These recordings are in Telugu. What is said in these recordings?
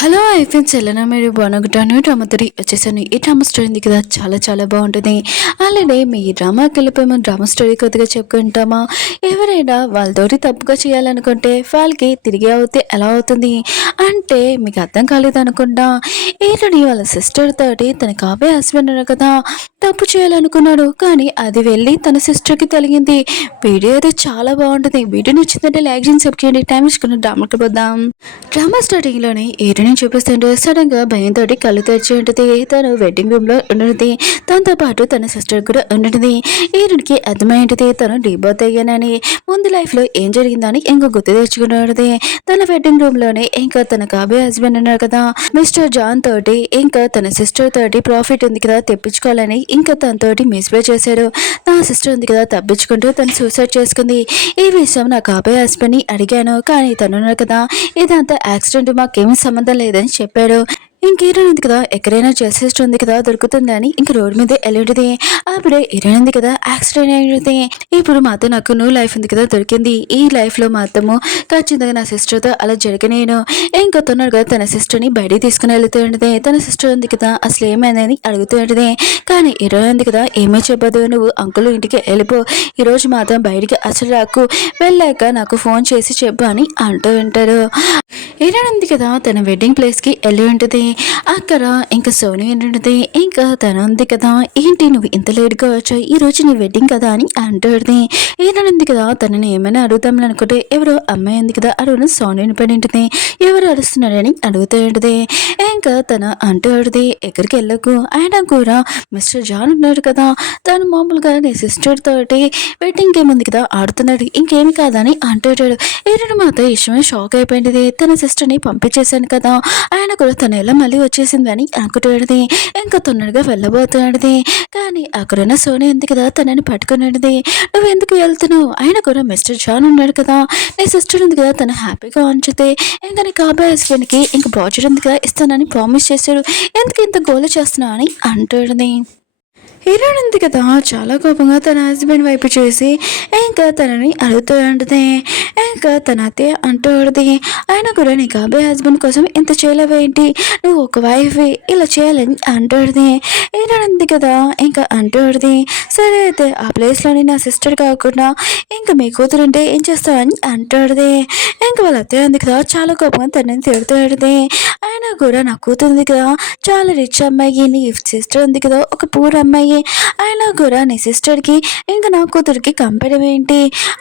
హలో ఫ్రెండ్స్ ఎలా మీరు బాగుంటాను. డ్రామా 3 వచ్చేసాను. ఈ డ్రామా స్టోరీ ఉంది కదా, చాలా చాలా బాగుంటుంది. ఆల్రెడీ మీ డ్రామాకి వెళ్ళిపోయి డ్రామా స్టోరీ కొద్దిగా చెప్పుకుంటామా. ఎవరైనా వాళ్ళతోటి తప్పుగా చేయాలనుకుంటే వాళ్ళకి తిరిగి అవుతే ఎలా అవుతుంది అంటే మీకు అర్థం కాలేదు అనుకుంటా. ఏంటని వాళ్ళ సిస్టర్ తోటి తన కాబోయే హస్బెండ్ కదా తప్పు చేయాలనుకున్నాడు, కానీ అది వెళ్ళి తన సిస్టర్కి తెలిగింది. వీడియో అయితే చాలా బాగుంటుంది. వీడియో నచ్చిందంటే లైక్ చేసి సబ్స్క్రైబ్ చేయండి. టైం ఇచ్చుకున్న డ్రామాకి పోదాం. డ్రామా స్టార్టింగ్లోనే ఏరిని చూపిస్తుంటే సడన్గా భయంతో కళ్ళు తెరిచి ఉంటుంది. తను వెడ్డింగ్ రూమ్లో ఉంటుంది. తనతో పాటు తన సిస్టర్ కూడా ఉంటుంది. ఏరునికి అర్థమైంటుంది తను డీబర్త్ అయ్యానని. ముందు లైఫ్లో ఏం జరిగిందని ఇంకా గుర్తు తెచ్చుకున్నది. తన వెడ్డింగ్ రూమ్లోనే ఇంకా తన కాబోయే హస్బెండ్ ఉన్నారు కదా మిస్టర్ జాన్ తోటి ఇంకా తన సిస్టర్ తోటి ప్రాఫిట్ ఉంది కదా తెప్పించుకోవాలని ఇంకా తనతోటి మిస్బిహేవ్ చేశాడు. నా సిస్టర్ ఉంది కదా తప్పించుకుంటూ తను సూసైడ్ చేసుకుంది. ఈ విషయం నా కాబోయే హస్బెండ్ని అడిగాను, కానీ తనున్నారు కదా ఇదంతా యాక్సిడెంట్, మాకేమీ సంబంధం లేదని చెప్పాడు. ఇంకేరైనా కదా ఎక్కడైనా చేసేస్ట్ ఉంది కదా దొరుకుతుందని ఇంక రోడ్డు మీద వెళ్ళేది. అప్పుడే ఏరైనా కదా యాక్సిడెంట్ అయ్యేది. ఇప్పుడు మాత్రం నాకు న్యూ లైఫ్ ఉంది కదా దొరికింది. ఈ లైఫ్లో మాత్రము ఖచ్చితంగా నా సిస్టర్తో అలా జరగనేను. ఇంకా తొన్నారు కదా తన సిస్టర్ని బయటికి తీసుకుని వెళ్తూ ఉంటుంది. తన సిస్టర్ ఉంది కదా అసలు ఏమైందని అడుగుతూ ఉంటుంది. కానీ ఈరోజు ఉంది కదా ఏమీ చెప్పదు, నువ్వు అంకుల్ ఇంటికి వెళ్ళిపో, ఈరోజు మాత్రం బయటికి అసలు రాకు, వెళ్ళాక నాకు ఫోన్ చేసి చెప్పు అని అంటూ ఉంటారు. ఈరోజు ఉంది కదా తన వెడ్డింగ్ ప్లేస్కి వెళ్ళి ఉంటుంది. అక్కడ ఇంకా సోనీ ఉంటుంది. ఇంకా తను ఉంది కదా ఏంటి నువ్వు ఇంత లేట్గా వచ్చావు, ఈ రోజు నీ వెడ్డింగ్ కదా అని అంటుంది. ఈయన ఉంది కదా తనని ఏమైనా అడుగుతామని అనుకుంటే ఎవరో అమ్మాయి ఉంది కదా అడుగును సోనీ పడి ఉంటుంది. ఎవరు అడుస్తున్నారని అడుగుతూ ఉంటుంది. ఇంకా తను అంటూ ఉంటుంది ఎక్కడికి వెళ్ళకు, ఆయన కూడా మిస్టర్ జాన్ ఉన్నాడు కదా తను మామూలుగా నీ సిస్టర్ తోటి వెడ్డింగ్ గేమ్ ఉంది కదా ఆడుతున్నాడు, ఇంకేమి కాదని అంటుంటాడు. ఈయన మాత్రం ఇష్టమే షాక్ అయిపోయింది. తన సిస్టర్ని పంపించేశాను కదా, ఆయన కూడా తన ఎలా మళ్ళీ వచ్చేసిందని అనుకుంటున్నది. ఇంకా తొందరగా వెళ్ళబోతున్నది. కానీ అక్కడున్న సోనీ ఉంది కదా తనని పట్టుకున్నది. నువ్వు ఎందుకు వెళ్తున్నావు, ఆయన కూడా మిస్టర్ జాన్ ఉన్నాడు కదా, నీ సిస్టర్ ఉంది కదా తను హ్యాపీగా ఉంచితే ఇంకా నీ కాబోయే హస్బెండ్కి ఇంకా బాడ్జెట్ ఉంది కదా ఇస్తానని ప్రామిస్ చేశాడు, ఎందుకు ఇంత గోల చేస్తున్నావు అని అంటుంది. హీరోయిన్ ఉంది కదా చాలా కోపంగా తన హస్బెండ్ వైపు చూసి ఇంకా తనని అడుగుతూ ఉంటుంది. ఇంకా తన అత్తయ్య అంటూ ఉంటుంది ఆయన కూడా నీ కాబోయే హస్బెండ్ కోసం ఇంత చేయలేవేంటి, నువ్వు ఒక వైఫ్ ఇలా చేయాలని అంటుంది. హీరోయిన్ ఉంది కదా ఇంకా అంటూ ఉంటుంది సరే అయితే ఆ ప్లేస్లోని నా సిస్టర్ కాకుండా ఇంకా మీ కూతురు ఉంటే ఏం చేస్తావని అంటుంది. ఇంకా వాళ్ళ అత్తయ్య ఉంది కదా చాలా కోపంగా తనని తిడుతూ ఉంటుంది. ఆయన కూడా నా కూతురు ఉంది కదా చాలా రిచ్ అమ్మాయి, నీ సిస్టర్ ఉంది కదా ఒక పూర్ అమ్మాయి, ఆయన కూడా నీ సిస్టర్కి ఇంకా నా కూతురికి కంపేర్ ఏంటి,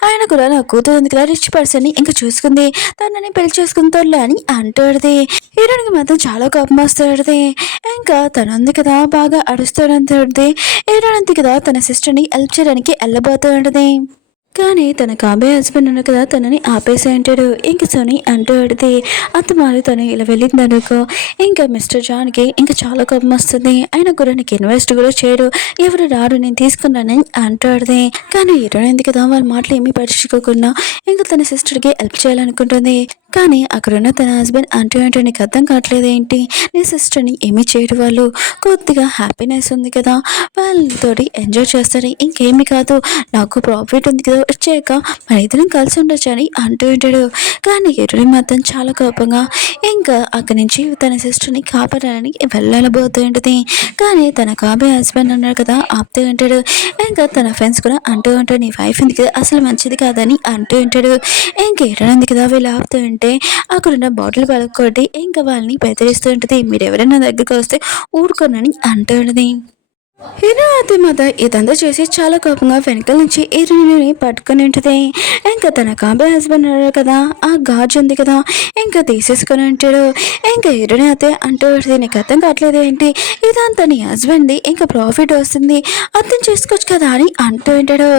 ఆయన కూడా నా కూతురు ఉంది కదా రిచ్ పర్సన్ని ఇంకా చూసుకుంది, తనని పెళ్లి చేసుకుంటారులే అని అంటుంది. హీరోయిన్కి మాత్రం చాలా కోపం వస్తుంది. ఇంకా తను ఉంది కదా బాగా అడుస్తూ హీరోయిన్ ఉంది కదా తన సిస్టర్ని హెల్ప్ చేయడానికి వెళ్ళబోతూ ఉంటుంది. కానీ తన కాబోయే హస్బెండ్ ఉన్న కదా తనని ఆపేసి అంటాడు. ఇంక సోనీ అంటూ అడితే అత్తమారు తను ఇలా వెళ్ళింది అనుకో ఇంకా మిస్టర్ జాన్కి ఇంకా చాలా కోపం వస్తుంది. ఆయన కూడా నీకు ఇన్వెస్ట్ కూడా చేయడు, ఎవరు రాడు, నేను తీసుకున్నానని అంటూ అడితే. కానీ ఇరవైంది కదా వాళ్ళ మాటలు ఏమీ పట్టించుకోకుండా ఇంకా తన సిస్టర్కి హెల్ప్ చేయాలనుకుంటుంది. కానీ అక్కడున్న తన హస్బెండ్ అంటే నీకు అర్థం కావట్లేదు ఏంటి, నీ సిస్టర్ని ఏమీ చేయడు, వాళ్ళు కొద్దిగా హ్యాపీనెస్ ఉంది కదా వాళ్ళతోటి ఎంజాయ్ చేస్తారు, ఇంకేమీ కాదు, నాకు ప్రాఫిట్ ఉంది కదా వచ్చాక మన ఇద్దరం కలిసి ఉండొచ్చు అని అంటూ ఉంటాడు. కానీ ఎరుడి మాత్రం చాలా కోపంగా ఇంకా అక్కడి నుంచి తన సిస్టర్ని కాపాడాలని వెళ్ళబోతూ ఉంటుంది. కానీ తన కాబోయే హస్బెండ్ అన్నాడు కదా ఆపుతూ ఉంటాడు. ఇంకా తన ఫ్రెండ్స్ కూడా అంటూ ఉంటాడు నీ వైఫ్ ఉంది కదా అసలు మంచిది కాదని అంటూ ఉంటాడు. ఇంకేటంది కదా వీళ్ళు ఆపుతూ ఉంటే అక్కడున్న బాటిల్ పలకొట్టి ఇంకా వాళ్ళని బెదిరిస్తూ ఉంటుంది, మీరు ఎవరైనా దగ్గరికి వస్తే ఊరుకోనని అంటూ ఉంటుంది. హీరో అతి మాత ఇదంతా చేసి చాలా కోపంగా వెనకాల నుంచి హీరోయిన్ని పట్టుకుని ఉంటుంది. ఇంకా తన కాబోయే హస్బెండ్ అన్నాడు కదా ఆ గాజు ఉంది కదా ఇంకా తీసేసుకొని ఉంటాడు. ఇంకా హీరోని అయితే అంటూ ఉంటుంది నీకు అర్థం కావట్లేదు ఏంటి, ఇదంతా నీ హస్బెండ్ది ఇంకా ప్రాఫిట్ వస్తుంది అర్థం చేసుకోవచ్చు కదా అని అంటూ ఉంటాడు.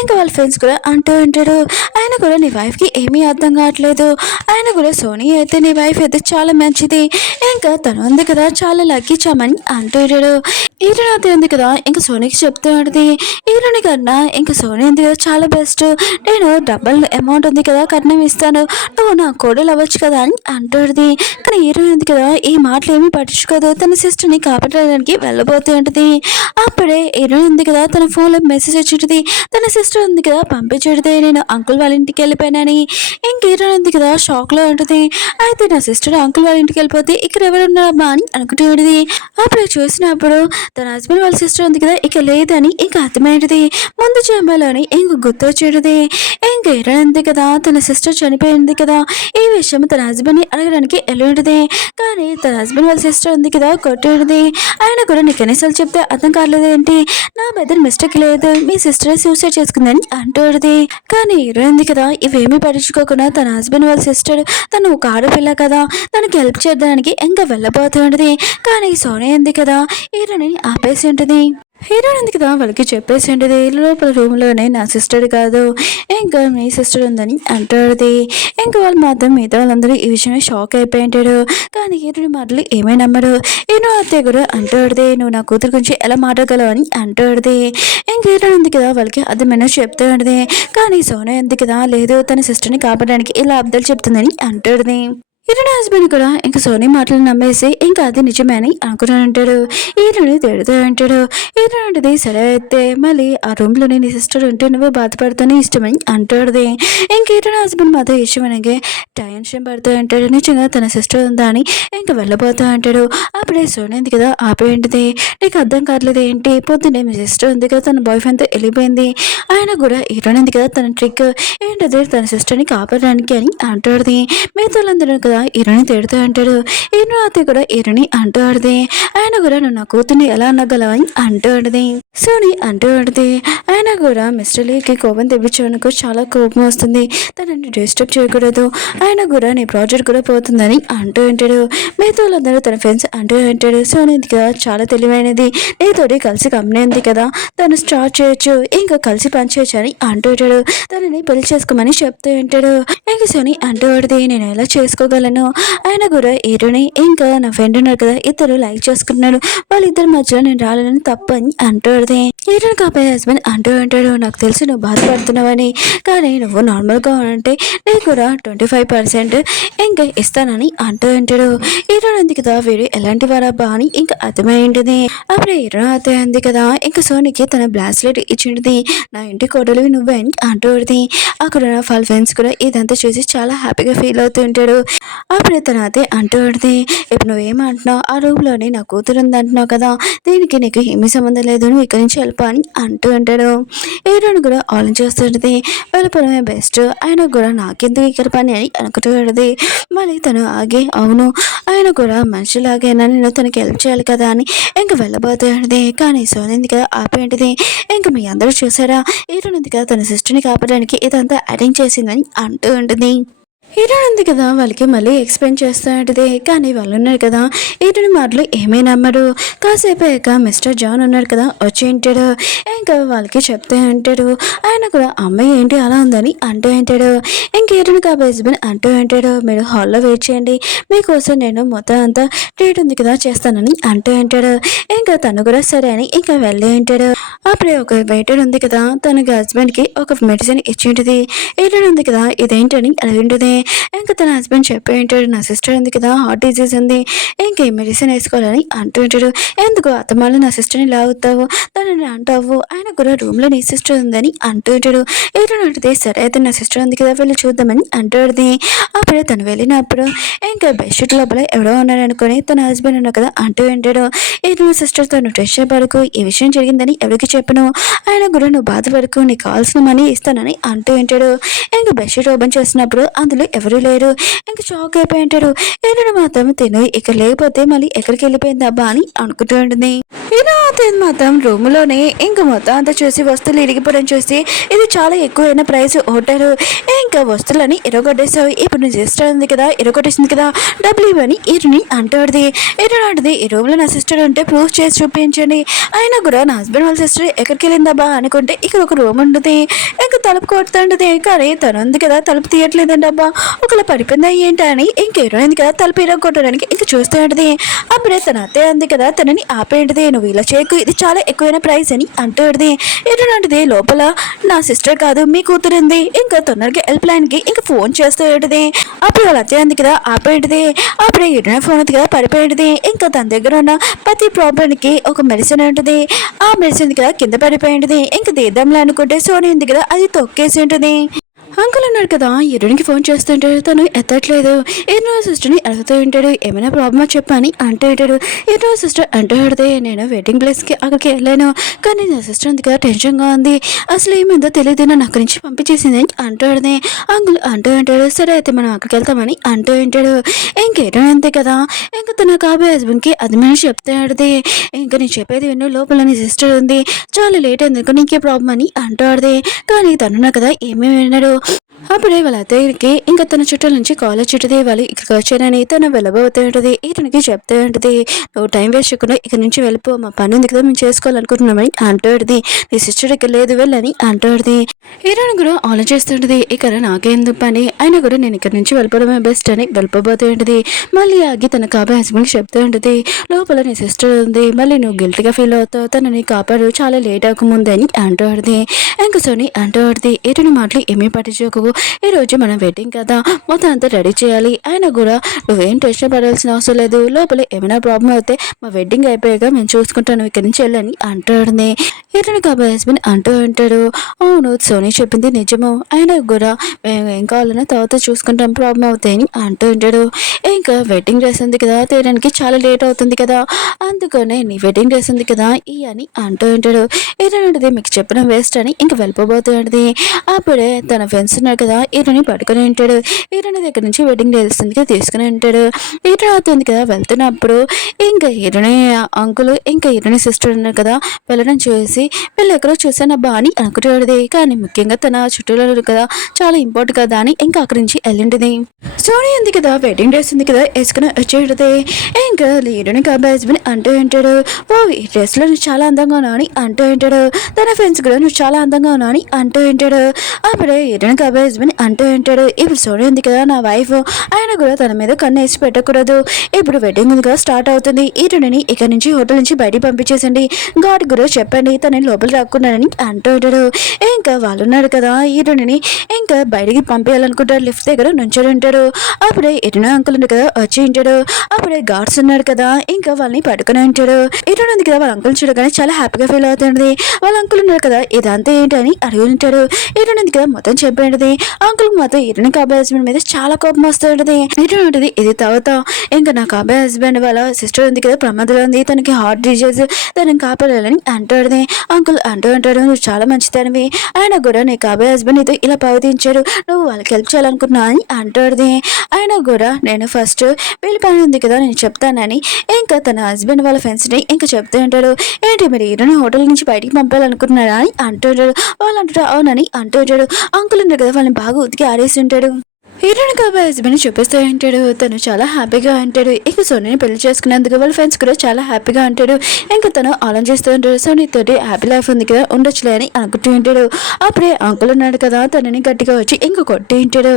ఇంకా వాళ్ళ ఫ్రెండ్స్ కూడా అంటూ ఉంటాడు ఆయన కూడా నీ వైఫ్కి ఏమీ అర్థం కావట్లేదు, ఆయన కూడా సోనీ అయితే నీ వైఫ్ అయితే చాలా మంచిది, ఇంకా తను ఉంది కదా చాలా లక్కీ చామని అంటూ ఉంటాడు. హీరోయిన్ అయితే ఉంది కదా ఇంకా సోనీకి చెప్తూ ఉంటుంది. హీరోని కన్నా ఇంకా సోనీ ఉంది కదా చాలా బెస్ట్. నేను డబల్ అమౌంట్ ఉంది కదా కట్నం ఇస్తాను, నువ్వు నా కోడలు అవ్వచ్చు కదా అని అంటుంది. కానీ హీరోయిన్ ఉంది కదా ఈ మాటలు ఏమీ పట్టించుకోదు. తన సిస్టర్ని కాపాడడానికి వెళ్ళబోతూ ఉంటుంది. అప్పుడే హీరోయిన్ ఉంది కదా తన ఫోన్లో మెసేజ్ వచ్చింటుంది. తన సిస్టర్ ఉంది కదా పంపించుడితే నేను అంకుల్ వాళ్ళ ఇంటికి వెళ్ళిపోయానని. ఇంక హీరోయిన్ ఉంది కదా షాక్లో ఉంటుంది. అయితే నా సిస్టర్ అంకుల్ వాళ్ళ ఇంటికి వెళ్ళిపోతే ఇక్కడ ఎవరున్నారమ్మా అని అనుకుంటూ ఉంటుంది. అప్పుడు చూసినప్పుడు తన హస్బెండ్ వాళ్ళ సిస్టర్ ఉంది కదా ఇక లేదని ఇంకా అర్థమైనది. ముందు జన్మలోని ఇంక గుర్తొచ్చేది. ఇంక ఉంది కదా తన సిస్టర్ చనిపోయింది కదా ఈ విషయం తన హస్బెండ్ని అడగడానికి వెళ్ళేది. కానీ తన హస్బెండ్ వాళ్ళ సిస్టర్ ఉంది కదా కొట్టేది. ఆయన కూడా నీకు ఎన్నిసార్లు చెప్తే అర్థం కాలేదు ఏంటి, నా పెద్ద మిస్టేక్ లేదు, మీ సిస్టర్ సూసైడ్ చేసుకుందని అంటూడది. కానీ ఉంది కదా ఇవేమీ పట్టించుకోకుండా తన హస్బెండ్ వాళ్ళ సిస్టర్ తను ఒక ఆడపిల్ల కదా తనకి హెల్ప్ చేయడానికి ఇంకా వెళ్ళబోతుంటది. కానీ సోనియా ఉంది కదా హీరోని ఆపేసి ఉంటుంది. హీరోయిన్ ఉంది కదా వాళ్ళకి చెప్పేసి ఉంటుంది లోపల రూమ్లోనే నా సిస్టర్ కాదు ఇంకా మీ సిస్టర్ ఉందని అంటాడు. ఇంకా వాళ్ళు మాత్రం మిగతా వాళ్ళందరూ ఈ విషయమే షాక్ అయిపోయి ఉంటాడు. కానీ హీరోని మాటలు ఏమీ నమ్మడు. హీరో అత్తయ్య కూడా అంటాడు నువ్వు నా కూతురు గురించి ఎలా మాట్లాడగలవు అని అంటాడు. ఇంక హీరోయిన్ ఉంది కదా వాళ్ళకి అర్థమైనా చెప్తూ ఉంటుంది. కానీ సోనా ఉంది కదా లేదు తన సిస్టర్ని కాపాడడానికి ఇలా అబ్దాలు చెప్తుందని అంటాడు. హీరోని హస్బెండ్ కూడా ఇంకా సోనీ మాటలు నమ్మేసి ఇంకా అది నిజమే అని అనుకుని ఉంటాడు. హీరోని తిడుతూ ఉంటాడు. హీరో ఉంటుంది సరే అయితే మళ్ళీ ఆ రూమ్లోనే నీ సిస్టర్ ఉంటే నువ్వు బాధపడుతూనే ఇష్టమని అంటాడు. ఇంక హీరోని హస్బెండ్ మాత్రం ఇష్టమనగా టెన్షన్ పడుతూ ఉంటాడు. నిజంగా తన సిస్టర్ ఉందా అని ఇంకా వెళ్ళబోతూ ఉంటాడు. అప్పుడే సోనీ ఉంది కదా ఆపేంటిది నీకు అర్థం కావట్లేదు ఏంటి, పొద్దున్నే మీ సిస్టర్ ఉంది కదా తన బాయ్ ఫ్రెండ్తో వెళ్ళిపోయింది, ఆయన కూడా హీరోని ఉంది కదా తన ట్రిక్ ఏంటది తన సిస్టర్ని కాపాడడానికి అని అంటాడు. మిగతా వాళ్ళందరూ కదా హీరోని తిడుతూ అంటాడు. హీరో అతి కూడా హీరోని అంటూ ఆడితే ఆయన కూడా నువ్వు నా కూతుర్ని ఎలా అనగలవని అంటూ ఆడితే సోని అంటూ ఆడితే ఆయన కూడా మిస్టర్ లీకి కోపం తెప్పించడానికి చాలా కోపం వస్తుంది, తనని డిస్టర్బ్ చేయకూడదు, ఆయన కూడా నీ ప్రాజెక్ట్ కూడా పోతుందని అంటూ ఉంటాడు. మిగతా వాళ్ళందరూ తన ఫ్రెండ్స్ అంటూ ఉంటాడు సోని కదా చాలా తెలివైనది, నీతోటి కలిసి కంపెనీ ఉంది కదా తను స్టార్ట్ చేయొచ్చు ఇంకా కలిసి పనిచేయచ్చు అని అంటూ ఉంటాడు. తనని పెళ్లి చేసుకోమని చెప్తూ ఉంటాడు. ఇంకా సోని అంటూ ఆడితే నేను ఎలా చేసుకోగలను, ఆయన కూడా హీరోని ఇంకా నా ఫ్రెండ్ ఉన్నారు కదా ఇద్దరు లైక్ చేసుకున్నాడు, వాళ్ళిద్దరి మధ్యలో నేను రాలేదని తప్పు అని అంటాడు. హీరోని కాపాడే హస్బెండ్ అంటూ ఉంటాడు నాకు తెలుసు నువ్వు బాధపడుతున్నావని, కానీ నువ్వు నార్మల్గా ఉంటే నేను కూడా 25% ఇంకా ఇస్తానని అంటూ ఉంటాడు. హీరోని ఉంది కదా వీడు ఎలాంటి వారబ్బా అని ఇంకా అర్థమైంటుంది. అప్పుడు హీరో అయితే ఉంది కదా ఇంకా సోనికి తన బ్రాస్లెట్ ఇచ్చింది, నా ఇంటి కోడలు నువ్వే అని అంటూది. అక్కడ వాళ్ళ ఫ్రెండ్స్ కూడా ఇదంతా చూసి చాలా హ్యాపీగా ఫీల్ అవుతూ ఉంటాడు. అప్పుడే తన అయితే అంటూ ఉంటుంది ఇప్పుడు నువ్వేమంటున్నావు, ఆ రూమ్లోనే నా కూతురు ఉంది అంటున్నావు కదా దీనికి నీకు ఏమీ సంబంధం లేదు, నువ్వు ఇక్కడి నుంచి వెళ్ళిపో అని అంటూ ఉంటాడు. హీరోని కూడా ఆలోచిస్తుంటుంది వెళ్ళిపోవడమే బెస్ట్, ఆయన కూడా నాకెందుకు ఇక్కడ పని అని అనుకుంటూ ఉంటుంది. మళ్ళీ తను ఆగి అవును ఆయన కూడా మనిషిలాగైనా నేను తనకి హెల్ప్ చేయాలి కదా అని ఇంకా వెళ్ళబోతుంది. కానీ సోనింది కదా ఆపేంటిది ఇంకా మీ అందరూ చూసారా హీరోనింది కదా తన సిస్టర్ని కాపాడడానికి ఇదంతా అరేంజ్ చేసిందని అంటూ ఉంటుంది. హీరో ఉంది కదా వాళ్ళకి మళ్ళీ ఎక్స్ప్లెయిన్ చేస్తూ ఉంటుంది. కానీ వాళ్ళు ఉన్నారు కదా హీరోని మాటలు ఏమీ నమ్మడు. కాసేపు అయ్యాక మిస్టర్ జాన్ ఉన్నాడు కదా వచ్చి ఉంటాడు. ఇంకా వాళ్ళకి చెప్తే అంటాడు ఆయన కూడా అమ్మాయి ఏంటి అలా ఉందని అంటూ ఉంటాడు. ఇంక హీరోని కాబోయే హస్బెండ్ అంటూ ఉంటాడు మీరు హాల్లో వెయిట్ చేయండి మీకోసం నేను మొత్తం అంతా ట్రీట్ ఉంది కదా చేస్తానని అంటూ ఉంటాడు. ఇంకా తను కూడా సరే అని ఇంకా వెళ్ళి ఉంటాడు. అప్పుడే ఒక వెయిటర్ ఉంది కదా తనకి హస్బెండ్కి ఒక మెడిసిన్ ఇచ్చి ఉంటుంది. హీరోని ఉంది కదా ఇదేంటని అడిగి ఉంటుంది. ఇంకా తన హస్బెండ్ చెప్పి ఉంటాడు నా సిస్టర్ ఉంది కదా హార్ట్ డిజీజ్ ఉంది ఇంకే మెడిసిన్ వేసుకోవాలని అంటూ ఉంటాడు. ఎందుకు అతమాలు నా సిస్టర్ని లాగుతావు తనని అంటావు, ఆయన కూడా రూమ్లో నీ సిస్టర్ ఉందని అంటూ ఉంటాడు. హీరోని అంటుంది సరే అయితే నా సిస్టర్ ఉంది కదా వెళ్ళి చూద్దామని అంటుంది. అప్పుడే తను వెళ్ళినప్పుడు ఇంకా బెడ్షీట్ లోపల ఎవడో ఉన్నాడు అనుకుని తన హస్బెండ్ ఉన్నా కదా అంటూ ఉంటాడు హీరో సిస్టర్తో నువ్వు టెన్షన్ పడుకు ఈ విషయం జరిగిందని ఎవరికి చెప్పను, ఆయన కూడా నువ్వు బాధపడుకు నీకు కావాల్సిన మనీ ఇస్తానని అంటూ ఉంటాడు. ఇంకా బెడ్షీట్ ఓపెన్ చేసినప్పుడు అందులో ఎవరు లేరు. ఇంకా షాక్ అయిపోయి ఉంటాడు. హీరోని మాత్రం తిను ఇక లేకపోతే మళ్ళీ ఎక్కడికి వెళ్ళిపోయింది అబ్బా అని అనుకుంటూ ఉంటుంది. హీరో అతను మాత్రం రూమ్లోనే ఇంకా మొత్తం అంతా చూసి వస్తువులు ఇరిగిపోవడం చూసి ఇది చాలా ఎక్కువైన ప్రైస్ హోటల్ ఇంకా వస్తువులని ఇరగొట్టేసావు, ఇప్పుడు నువ్వు సిస్టర్ ఉంది కదా ఇరగొట్టేసింది కదా డబ్బులు ఇవ్వని హీరోని అంటాడుది. హీరో అంటుంది ఈ రూమ్లో నా సిస్టర్ ఉంటే ప్రూఫ్ చేసి చూపించండి, అయినా కూడా నా హస్బెండ్ వాళ్ళ సిస్టర్ ఎక్కడికి వెళ్ళిందబ్బా అనుకుంటే ఇక్కడ ఒక రూమ్ ఉంటుంది ఇంకా తలుపు కొడుతుంటుంది. కానీ తను ఉంది కదా తలుపు తీయట్లేదండి అబ్బా ఒకలా పడిపోయిందా ఏంటా అని ఇంకేమైంది కదా తలుపు ఇరగొట్టడానికి ఇంకా చూస్తూ ఉంటుంది. అప్పుడే తన అత్తయ్య ఉంది కదా తనని ఆపేంటిది నువ్వు నువ్వు ఇలా చేయకు, ఇది చాలా ఎక్కువైన ప్రైస్ అని అంటాడుది. ఎటువంటిది లోపల నా సిస్టర్ కాదు మీ కూతురుంది, ఇంకా తొందరగా హెల్ప్ లైన్కి ఇంకా ఫోన్ చేస్తూ ఏంటిది. అప్పుడు వాళ్ళ అత్తయ్య ఉంది కదా ఆపేటిది. అప్పుడే ఎటున ఫోన్ ఉంది కదా పడిపోయేటిది. ఇంకా తన దగ్గర ఉన్న ప్రతి ప్రాబ్లంకి ఒక మెడిసిన్ ఉంటుంది. ఆ మెడిసిన్ కదా కింద పడిపోయింది. ఇంకా తీద్దాంలే అనుకుంటే సోనీ ఉంది కదా అది తొక్కేసి ఉంటుంది. అంకుల్ అన్నాడు కదా, ఎరునికి ఫోన్ చేస్తుంటాడు, తను ఎత్తట్లేదు. ఎన్నో సిస్టర్ని అడుగుతూ ఉంటాడు, ఏమైనా ప్రాబ్లమా చెప్పని అంటూ ఉంటాడు. ఎన్నో సిస్టర్ అంటూ ఆడితే, నేను వెడ్డింగ్ ప్లేస్కి అక్కడికి వెళ్ళాను, కానీ నా సిస్టర్ ఉంది కదా టెన్షన్గా ఉంది, అసలు ఏమైందో తెలియదు, నన్ను అక్కడి నుంచి పంపించేసింది అని అంటూ ఆడితే అంకుల్ అంటూ ఉంటాడు, సరే అయితే మనం అక్కడికి వెళ్తామని అంటూ ఉంటాడు. ఇంకేటో అంతే కదా, ఇంకా తన కాబోయే హస్బెండ్కి అది మనిషి చెప్తే ఆడితే, ఇంకా నేను చెప్పేది విన్ను, లోపల నీ సిస్టర్ ఉంది, చాలా లేట్ అయింది అనుకో నీకే ప్రాబ్లం అని అంటూ ఆడితే, కానీ తనున్నా కదా ఏమేమి విన్నాడు. అప్పుడే వాళ్ళ అత్తయ్యకి ఇంకా తన చుట్టూ నుంచి కాలేజ్ చుట్టూ వాళ్ళు ఇక్కడికి వచ్చానని తను వెళ్ళబోతూ ఉంటుంది. ఇతనికి చెప్తూ ఉంటుంది, నువ్వు టైం వేస్ట్ చేయకుండా ఇక్కడ నుంచి వెళ్ళిపో, మా పని ఉంది కదా మేము చేసుకోవాలనుకుంటున్నామని అంటుంది. నీ సిస్టర్ ఇక్కడ లేదు వెళ్ళని అంటుంది. హీరోని కూడా ఆలోచిస్తుంటుంది, ఇక్కడ నాకేందుకు పని అయినా కూడా నేను ఇక్కడ నుంచి వెళ్ళిపోవడమే బెస్ట్ అని వెళ్ళిపోతూ ఉంటుంది. మళ్ళీ ఆగి తన కాబోయే హస్బెండ్కి చెప్తూ ఉంటుంది, లోపల నీ సిస్టర్ ఉంది, మళ్ళీ నువ్వు గిల్ట్గా ఫీల్ అవుతావు, తనని కాపాడు, చాలా లేట్ అవ్వకముందు అని అంటుంది. ఇంకా సోని అంటుంది, ఏటని మాటలు ఏమీ పట్టించుకోకు, ఈ రోజు మనం వెడ్డింగ్ కదా, మొత్తం అంతా రెడీ చేయాలి, అయినా కూడా నువ్వేం టెన్షన్ పడాల్సిన అవసరం లేదు, లోపల ఏమైనా ప్రాబ్లం అయితే మా వెడ్డింగ్ అయిపోయాక మేము చూసుకుంటాను, ఇక్కడి నుంచి వెళ్ళని అంటుంది. ఇతను కాబోయే హస్బెండ్ అంటూ ఉంటాడు, అవును సోనీ చెప్పింది నిజము, అయినా కూడా మేము ఏం కావాలన్నా తర్వాత చూసుకుంటాం, ప్రాబ్లం అవుతాయని అంటూ ఉంటాడు. ఇంకా వెడ్డింగ్ డ్రెస్ ఉంది కదా తీయడానికి చాలా లేట్ అవుతుంది కదా, అందుకనే నీ వెడ్డింగ్ డ్రెస్ ఉంది కదా ఈ అని అంటూ ఉంటాడు. ఇతనుంటిది మీకు చెప్పడం వేస్ట్ అని ఇంకా వెళ్ళిపోబోతుంది. అప్పుడే తన ఫ్రెండ్స్ ఉన్నారు కదా ఈయనని పట్టుకుని ఉంటాడు. ఈయన దగ్గర నుంచి వెడ్డింగ్ డ్రెస్ ఉంది కదా తీసుకుని ఉంటాడు. ఈయన అవుతుంది కదా వెళ్తున్నప్పుడు ఇంకా ఈయన అంకుల్ ఇంకా ఈయన సిస్టర్ ఉన్నారు కదా వెళ్ళడం చూసి వీళ్ళు ఎక్కడో చూసానబ్బా అని అనుకుంటాడు. కానీ ముఖ్యంగా తన చుట్టూలో కదా చాలా ఇంపార్టెంట్ కదా అని ఇంకా అక్కడి నుంచి వెళ్ళింటిది. సోనీ ఉంది కదా వెడ్డింగ్ డ్రెస్ ఉంది కదా వేసుకుని వచ్చేది. ఇంకా లీడర్ని కాబోయే హస్బెండ్ అంటూ ఉంటాడు, ఓ ఈ డ్రెస్లో నువ్వు చాలా అందంగా ఉన్నావు అని అంటూ ఉంటాడు. తన ఫ్రెండ్స్ కూడా నువ్వు చాలా అందంగా ఉన్నావు అని అంటూ ఉంటాడు. అప్పుడే ఈడని కాబోయే హస్బెండ్ అంటూ ఉంటాడు, ఇప్పుడు సోనీ ఉంది కదా నా వైఫ్, ఆయన కూడా తన మీద కన్ను వేసి పెట్టకూడదు, ఇప్పుడు వెడ్డింగ్ ఉంది కదా స్టార్ట్ అవుతుంది, ఈరుని ఇక్కడ నుంచి హోటల్ నుంచి బయటికి పంపించేసండి, గాడి కూడా చెప్పండి తనని లోపల రాకున్నాడని అంటూ ఉంటాడు. ఇంకా వాళ్ళు ఉన్నారు కదా ఈరుని ఇంకా బయటికి పంపించాలనుకుంటారు, లిఫ్ట్ దగ్గర నుంచొని ఉంటాడు. అప్పుడే ఎటున అంకుల్ ఉంది కదా వచ్చి ఉంటాడు. అప్పుడే గార్డ్స్ ఉన్నారు కదా ఇంకా వాళ్ళని పట్టుకుని ఉంటాడు. ఇటు ఉంది కదా వాళ్ళ అంకుల్ చూడగానే చాలా హ్యాపీగా ఫీల్ అవుతుంది. వాళ్ళ అంకుల్ ఉన్నారు కదా ఇదంతా ఏంటి అని అడిగి ఉంటాడు. ఇటు ఉంది కదా మొత్తం చెప్పేది. అంకుల్ మాత్రం ఇటుని కాబోయే హస్బెండ్ మీద చాలా కోపం వస్తుంటది. ఇటు ఉంటుంది ఇది తర్వాత ఇంకా నా కాబోయే హస్బెండ్ వాళ్ళ సిస్టర్ ఉంది కదా ప్రమాదంలో ఉంది, తనకి హార్ట్ డిజీజ్, తనని కాపాడాలని అంటాడు. అంకుల్ అంటూ ఉంటాడు, నువ్వు చాలా మంచిదానివి, ఆయన కూడా నీ కాబోయే హస్బెండ్ ఇది ఇలా ప్రవర్తించాడు, నువ్వు వాళ్ళకి హెల్ప్ చేయాలనుకున్నా అని అంటాడు. ఆయన కూడా నేను ఫస్ట్ వీళ్ళ పని ఉంది కదా నేను చెప్తానని ఇంకా తన హస్బెండ్ వాళ్ళ ఫ్రెండ్స్ని ఇంకా చెప్తూ ఉంటాడు. ఏంటి మీరు ఈరోజు హోటల్ నుంచి బయటికి పంపాలనుకుంటున్నారా అని అంటుంటాడు. వాళ్ళు అంటారు అవునని అంటూ ఉంటాడు. అంకుల్ ఉన్నారు కదా వాళ్ళని బాగా ఉతికి ఆడేసి ఉంటాడు. హీరోయిన్ కాబోయే హస్బెండ్ చూపిస్తూ ఉంటాడు, తను చాలా హ్యాపీగా అంటాడు. ఇక సోనీని పెళ్లి చేసుకున్నందుకు వాళ్ళ ఫ్రెండ్స్ కూడా చాలా హ్యాపీగా అంటాడు. ఇంకా తను ఆలోచిస్తూ ఉంటాడు, సోనీ తోటి హ్యాపీ లైఫ్ ఉంది కదా ఉండొచ్చులే అని అనుకుంటూ ఉంటాడు. అప్పుడే అంకుల్ ఉన్నాడు కదా తనని గట్టిగా వచ్చి ఇంకా కొట్టి ఉంటాడు.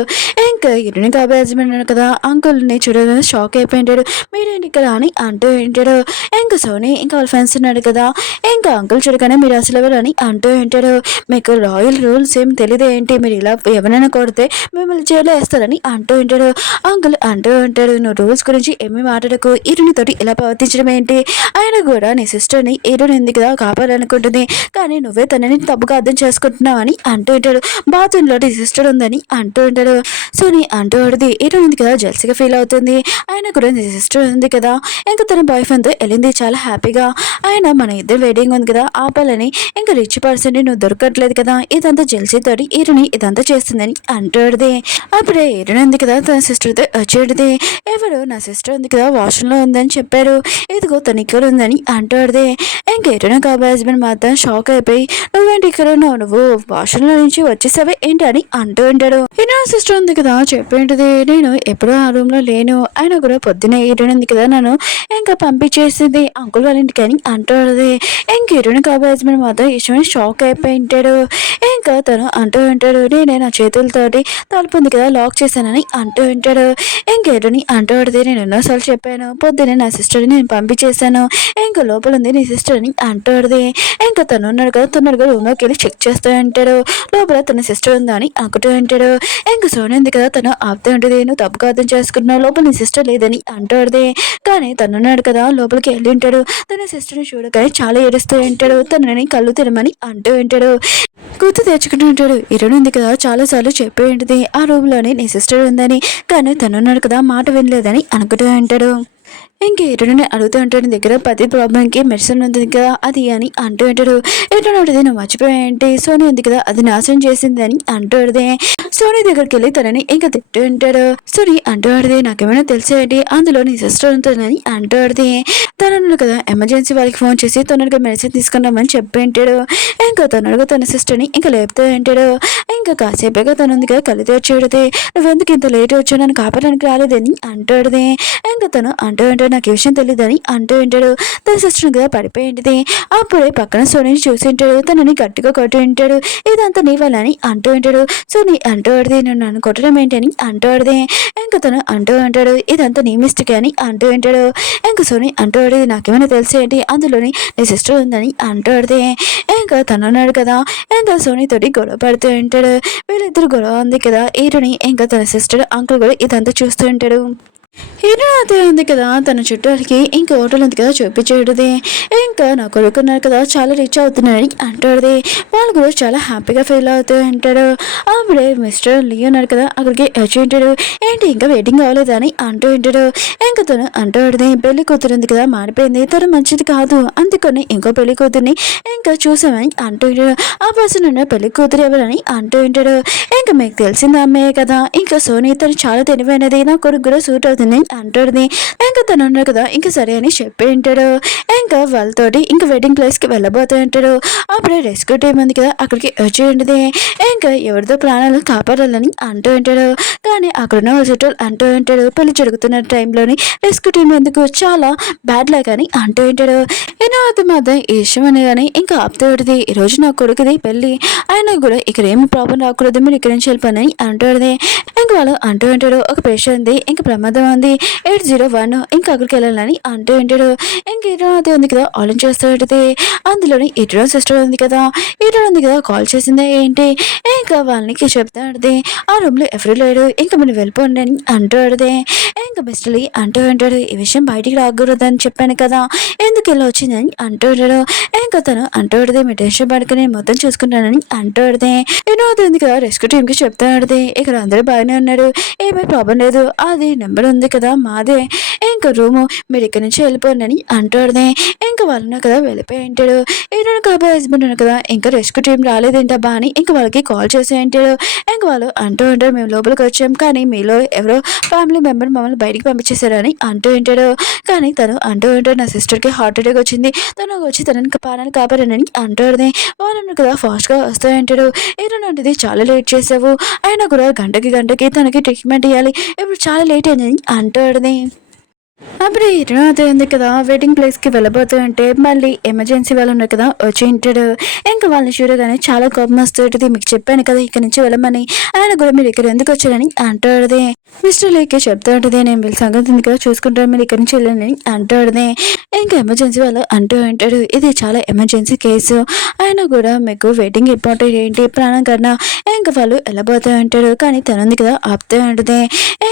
ఇంకా హీరోయిన్ కాబోయే హస్బెండ్ ఉన్నాడు కదా అంకుల్ని చూడగానే షాక్ అయిపోయింటాడు, మీరేంటి ఇక్కడ అని అంటూ ఉంటాడు. ఇంకా సోనీ ఇంకా వాళ్ళ ఫ్రెండ్స్ ఉన్నాడు కదా ఇంకా అంకుల్ చూడగానే మీరు అసలు ఎవరు అని అంటూ ఉంటాడు. మీకు రాయల్ రూల్స్ ఏం తెలియదు ఏంటి, మీరు ఇలా ఎవరైనా కొడితే మిమ్మల్ని జైల్లో వేస్తారని అంటూ ఉంటాడు. అంకుల్ అంటూ ఉంటాడు, నువ్వు రూల్స్ గురించి ఏమీ మాట్లాడకు, ఈరునితోటి ఇలా ప్రవర్తించడం ఏంటి, ఆయన కూడా నీ సిస్టర్ని ఈరుని ఎందుకు కదా కాపాడాలనుకుంటుంది, కానీ నువ్వే తనని తప్పుగా అర్థం చేసుకుంటున్నావు అని అంటూ ఉంటాడు. బాత్రూంలో నీ సిస్టర్ ఉందని అంటూ ఉంటాడు. సోనీ అంటూ ఉంటుంది, ఈరుని ఉంది కదా జెల్సీగా ఫీల్ అవుతుంది, ఆయన కూడా నీ సిస్టర్ ఉంది కదా ఇంకా తన బాయ్ ఫ్రెండ్తో వెళ్ళింది చాలా హ్యాపీగా, ఆయన మన ఇద్దరు వెడ్డింగ్ ఉంది కదా ఆపాలని ఇంకా రిచ్ పర్సన్ నువ్వు దొరకట్లేదు కదా ఇదంతా జెల్సీ తోటి ఈరుని ఇదంతా చేస్తుందని అంటాడుది. అప్పుడే ఈరుని ఉంది కదా తన సిస్టర్తో వచ్చేది, ఎవరు నా సిస్టర్ ఉంది కదా వాష్రూమ్లో ఉందని చెప్పారు, ఇదిగో తను ఇక్కడ ఉందని అంటాడుది. ఇంకా ఈరుని కాబోయే హస్బెండ్ మాత్రం షాక్ అయిపోయి, నువ్వేంటి ఇక్కడ ఉన్నావు, నువ్వు వాష్రూమ్లో నుంచి వచ్చేసావే ఏంటి అని అంటూ ఉంటాడు. ఈయన సిస్టర్ ఉంది కదా చెప్పేంటిది, నేను ఎప్పుడూ ఆ రూమ్ లో లేను, ఆయన కూడా పొద్దునే ఈరుని ఉంది కదా నన్ను ఇంకా పంపించేసింది అంకుల్ వాళ్ళ ఇంటికి అని అంటాడు. ఇంక ఈరుని కాబోయే హస్బెండ్ మాత్రం ఇష్టమని షాక్ అయిపోయి ఉంటాడు. ఇంకా తను అంటూ ఉంటాడు, నేనే నా చేతులతోటి తలుపు ఉంది కదా లాక్ లాక్ చేశానని అంటూ ఉంటాడు. ఇంకేటని అంటూ పడితే నేను ఎన్నోసార్లు చెప్పాను, పొద్దునే నా సిస్టర్ని నేను పంపించేశాను, ఇంకా లోపల ఉంది నీ సిస్టర్ అని అంటూ పడితే ఇంకా తను ఉన్నాడు కదా, తొందరగా రూమ్లోకి వెళ్ళి చెక్ చేస్తూ ఉంటాడు. లోపల తన సిస్టర్ ఉందా అని అనుకుంటూ ఉంటాడు. ఇంకా సోనియా ఉంది కదా, తను ఆపుతూ ఉంటుంది. నువ్వు తప్పుగా అర్థం చేసుకున్నావు, లోపల నీ సిస్టర్ లేదని అంటూ పడితే కానీ తనున్నాడు కదా, లోపలికి వెళ్ళి ఉంటాడు. తన సిస్టర్ని చూడగానే చాలా ఏడుస్తూ ఉంటాడు. తనని కళ్ళు తినమని అంటూ ఉంటాడు. గుర్తు తెచ్చుకుంటూ ఉంటాడు. ఇరుడు ఉంది కదా, చాలాసార్లు చెప్పి ఉంటుంది ఆ రూమ్లోనే నీ సిస్టర్ ఉందని, కానీ తనున్నాడు కదా మాట వినలేదని అనుకుంటూ ఉంటాడు. ఇంక ఎటుని అడుగుతూ ఉంటాడు, దగ్గర ప్రతి ప్రాబ్లంకి మెడిసిన్ ఉంటుంది కదా అది అని అంటూ ఉంటాడు. ఎటునది నువ్వు మర్చిపోయాయంటే సోనీ ఉంది కదా అది నాశనం చేసింది అని అంటూ అడితే సోనీ దగ్గరికి వెళ్ళి తనని ఇంకా తింటూ ఉంటాడు. సోనీ అంటూ అడితే నాకేమైనా తెలిసేయండి అందులో నీ సిస్టర్ ఉంటుందని అంటూ అడితే తను కదా ఎమర్జెన్సీ వాళ్ళకి ఫోన్ చేసి తొందరగా మెడిసిన్ తీసుకున్నామని చెప్పి ఉంటాడు. ఇంకా తొందరగా తన సిస్టర్ని ఇంకా లేపుతూ ఉంటాడు. ఇంకా కాసేపుగా తను ఉంది కదా కళ్ళు తెచ్చేడితే నువ్వెందుకు ఇంత లేట్ వచ్చావు నన్ను కాపాడడానికి రాలేదని అంటూ అడితే ఇంకా తను అంటూ ఉంటాడు నాకు ఈ విషయం తెలియదని అంటూ ఉంటాడు. తన సిస్టర్ కదా పడిపోయి ఉంటుంది. అప్పుడే పక్కన సోనీని చూసి ఉంటాడు. తనని గట్టిగా కొట్టి ఉంటాడు. ఇదంతా నీ వల్ల అని అంటూ ఉంటాడు. సోనీ అంటూ ఆడితే నేను నన్ను కొట్టడం ఏంటని అంటూ ఆడితే ఇంకా తను అంటూ ఉంటాడు ఇదంతా నీ మిస్టేక్ అని అంటూ ఉంటాడు. ఇంకా సోనీ అంటూ ఆడేది నాకేమైనా తెలిసేంటి అందులోని నీ సిస్టర్ ఉందని అంటూ ఆడితే ఇంకా తను అన్నాడు కదా ఇంకా సోనీ తోటి గొడవ పడుతూ ఉంటాడు. వీళ్ళిద్దరు గొడవ ఉంది కదా ఈరుని ఇంకా తన సిస్టర్ అంకుల్ కూడా ఇదంతా చూస్తూ ఉంటాడు. హీరో అదే ఉంది కదా తన చుట్టాలకి ఇంకా హోటల్ ఉంది కదా చూపించేది. ఇంకా నా కొడుకున్నారు కదా చాలా రిచ్ అవుతున్నాడని అంటాడు. వాళ్ళు కూడా చాలా హ్యాపీగా ఫీల్ అవుతూ ఉంటాడు. అప్పుడే మిస్టర్ లియో ఉన్నారు కదా అక్కడికి వచ్చి ఉంటాడు. ఏంటి ఇంకా వెయిటింగ్ అవ్వలేదు అని అంటూ ఉంటాడు. ఇంకా తను అంటాడు పెళ్లి కూతురు ఉంది కదా మారిపోయింది తను మంచిది కాదు అందుకని ఇంకో పెళ్లి కూతుర్ని ఇంకా చూసామని అంటూ ఉంటాడు. ఆ పర్సన్ ఉన్న పెళ్లి కూతురు ఎవరని అంటూ ఉంటాడు. ఇంకా మీకు తెలిసింది అమ్మాయే కదా ఇంకా సోనీ తను చాలా తెలివైనది నా కొడుకు కూడా సూట్ అవుతుంది అంటాడు. ఇంకా తను ఉన్నాడు కదా ఇంకా సరే అని చెప్పి ఉంటాడు. ఇంకా వాళ్ళతోటి ఇంకా వెడ్డింగ్ ప్లేస్కి వెళ్ళబోతూ ఉంటాడు. అప్పుడే రెస్క్యూ టీం ఉంది కదా అక్కడికి వచ్చి ఉంటుంది. ఇంకా ఎవరితో ప్రాణాలు కాపాడాలని అంటూ ఉంటాడు. కానీ అక్కడున్న వాళ్ళ చుట్టూ అంటూ ఉంటాడు పెళ్లి జరుగుతున్న టైంలోని రెస్క్యూ టీం ఎందుకు చాలా బ్యాడ్ లైక్ అని అంటూ ఉంటాడు. ఎన్నో అర్థం అర్థం ఈ విషయం అని కానీ ఇంకా ఆపుతూ ఉంటుంది. ఈరోజు నా కొడుకుది పెళ్ళి అయినా కూడా ఇక్కడ ఏమి ప్రాబ్లం రాకూడదు మీరు ఇక్కడ నుంచి వెళ్ళిపోయి అంటాడు. ఇంకా వాళ్ళు అంటూ ఉంటాడు ఒక పేషెంట్ ఇంకా ప్రమాదం ఉంది 801 ఇంకా అక్కడికి వెళ్ళాలని అంటూ ఉంటాడు. ఇంక ఇటో అది ఉంది కదా ఆలోచన చేస్తూ ఉంటుంది. అందులోని ఇటో సిస్టర్ ఉంది కదా ఇటో ఉంది కదా కాల్ చేసిందా ఏంటి ఇంకా వాళ్ళకి చెప్తా ఉంటుంది ఆ రూమ్లో ఎవరు లేడు ఇంకా మీరు వెళ్ళిపోండి అని అంటూ ఉంటుంది. ఇంకా బెస్ట్లీ అంటూ ఉంటాడు ఈ విషయం బయటికి రాకూడదని చెప్పాను కదా ఎందుకు ఇలా వచ్చిందని అంటూ ఉంటాడు. ఇంకా తను అంటూ ఉంటుంది మీ టెన్షన్ పడుకుని మొత్తం చూసుకుంటానని అంటూ ఉంటుంది. ఎన్నో ఉంది కదా రెస్క్యూ టీంకి చెప్తా ఉంటుంది ఇక్కడ అందరూ బాగానే ఉన్నారు ఏమీ ప్రాబ్లం లేదు అది నెంబర్ ఉంది కదా మాదే ఇంకా రూము మీరు ఇక్కడి నుంచి వెళ్ళిపోండి అంటాడు. ఇంకా వాళ్ళు కదా వెళ్ళిపోయి ఉంటాడు. ఏంటంటే కాబోయే హస్బెండ్ ఉన్నారు కదా ఇంకా రెస్క్యూ టీం రాలేదేంటబ్బా అని ఇంకా వాళ్ళకి కాల్ చేసి ఉంటాడు. ఇంకా వాళ్ళు అంటూ ఉంటారు మేము లోపలికి వచ్చాం కానీ మీలో ఎవరో ఫ్యామిలీ మెంబర్ మమ్మల్ని బయటికి పంపించేశారని అంటూ ఉంటాడు. కానీ తను అంటూ ఉంటాడు నా సిస్టర్కి హార్ట్ అటాక్ వచ్చింది తను వచ్చి తనని ప్రాణాలు కాపాడనని అంటాడు. వాళ్ళు కదా ఫాస్ట్గా వస్తూ ఉంటాడు. ఏంటంటే చాలా లేట్ చేసావు అయినా కూడా గంటకి తనకి ట్రీట్మెంట్ ఇవ్వాలి ఇప్పుడు చాలా లేట్ అయిందని అంటాడు. అప్పుడు ఇరునాథ్ ఉంది కదా వెడ్డింగ్ ప్లేస్కి వెళ్ళబోతూ ఉంటే మళ్ళీ ఎమర్జెన్సీ వాళ్ళు ఉన్నారు కదా వచ్చి ఉంటాడు. ఇంకా వాళ్ళని చూడగానే చాలా కోపం వస్తుంటుంది మీకు చెప్పాను కదా ఇక్కడ నుంచి వెళ్ళమని ఆయన కూడా మీరు ఇక్కడ ఎందుకు వచ్చారని అంటాడు. మిస్టర్ లేకే చెప్తా ఉంటుంది నేను వీళ్ళ సంగతి ఉంది కదా చూసుకుంటాను మీరు ఇక్కడ నుంచి వెళ్ళని అంటాడు. ఇంకా ఎమర్జెన్సీ వాళ్ళు అంటూ ఉంటాడు ఇది చాలా ఎమర్జెన్సీ కేసు ఆయన కూడా మీకు వెయిటింగ్ ఇంపార్టెంట్ ఏంటి ప్రాణం కన్నా ఇంకా వాళ్ళు వెళ్ళబోతూ ఉంటాడు. కానీ తనుంది కదా ఆపుతూ ఉంటుంది.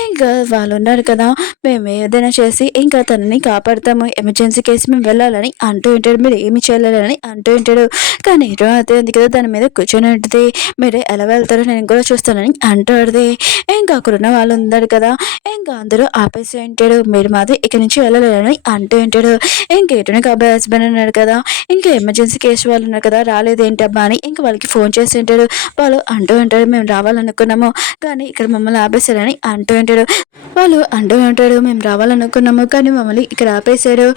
ఇంకా వాళ్ళు ఉన్నారు కదా మేము ఏదైనా చేసి ఇంకా తనని కాపాడుతాము ఎమర్జెన్సీ కేసు మేము వెళ్ళాలని అంటూ ఉంటాడు మీరు ఏమి చేయాలని అంటూ ఉంటాడు. కానీ అయితే ఉంది కదా దాని మీద కూర్చొని ఉంటుంది మీరు ఎలా వెళ్తారో నేను కూడా చూస్తానని అంటాడు. ఇంకా అక్కడున్న వాళ్ళు ఉన్నారు కదా ఇంకా అందరూ ఆపేసి ఉంటాడు మీరు మాత్రం ఇక్కడ నుంచి వెళ్ళాలని అంటూ ఉంటాడు. ఇంకేటో కాబోయే హస్బెండ్ ఉన్నాడు కదా ఇంకా ఎమర్జెన్సీ కేసు వాళ్ళు ఉన్నారు కదా రాలేదేంటబ్బా అని ఇంకా వాళ్ళకి ఫోన్ చేసి ఉంటాడు. వాళ్ళు అంటూ ఉంటాడు మేము రావాలనుకున్నాము కానీ ఇక్కడ మమ్మల్ని ఆపేశారని అంటూ ఉంటాడు. వాళ్ళు అంటూ ఉంటాడు మేము రావాలనుకున్నాము కానీ మమ్మల్ని ఇక్కడ ఆపేశాడు.